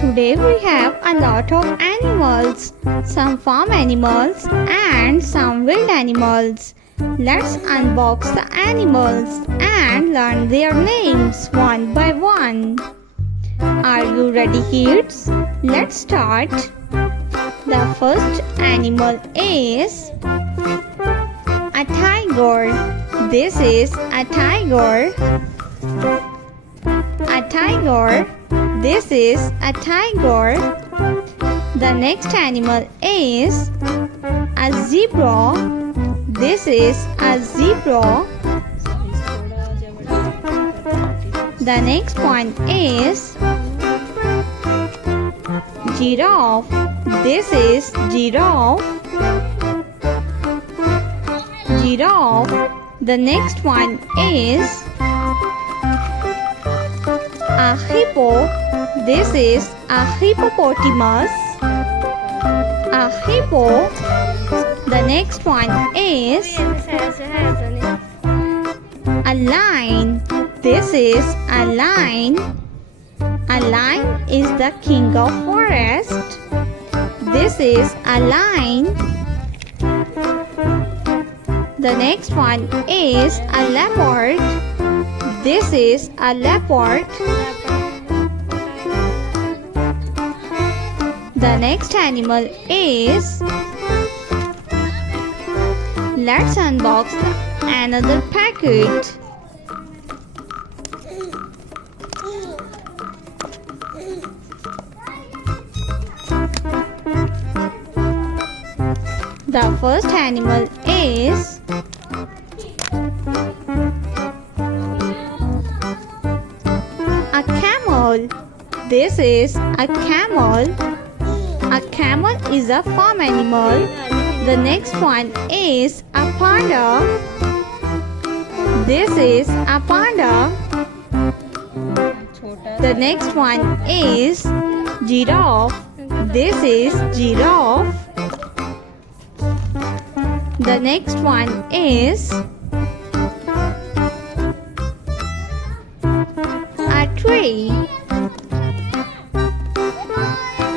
Today we have a lot of animals, some farm animals and some wild animals. Let's unbox the animals and learn their names one by one. Are you ready, kids? Let's start. The first animal is a tiger. This is a tiger. A tiger. This is a tiger. The next animal is a zebra. This is a zebra. The next one is giraffe. This is giraffe. Giraffe. The next one is a hippo. This is a hippopotamus. A hippo. The next one is a lion. This is a lion. A lion is the king of forest. This is a lion. The next one is a leopard. This is a leopard. The next animal is... Let's unbox another packet. The first animal is a camel. This is a camel. A camel is a farm animal. The next one is a panda. This is a panda. The next one is giraffe. This is giraffe. The next one is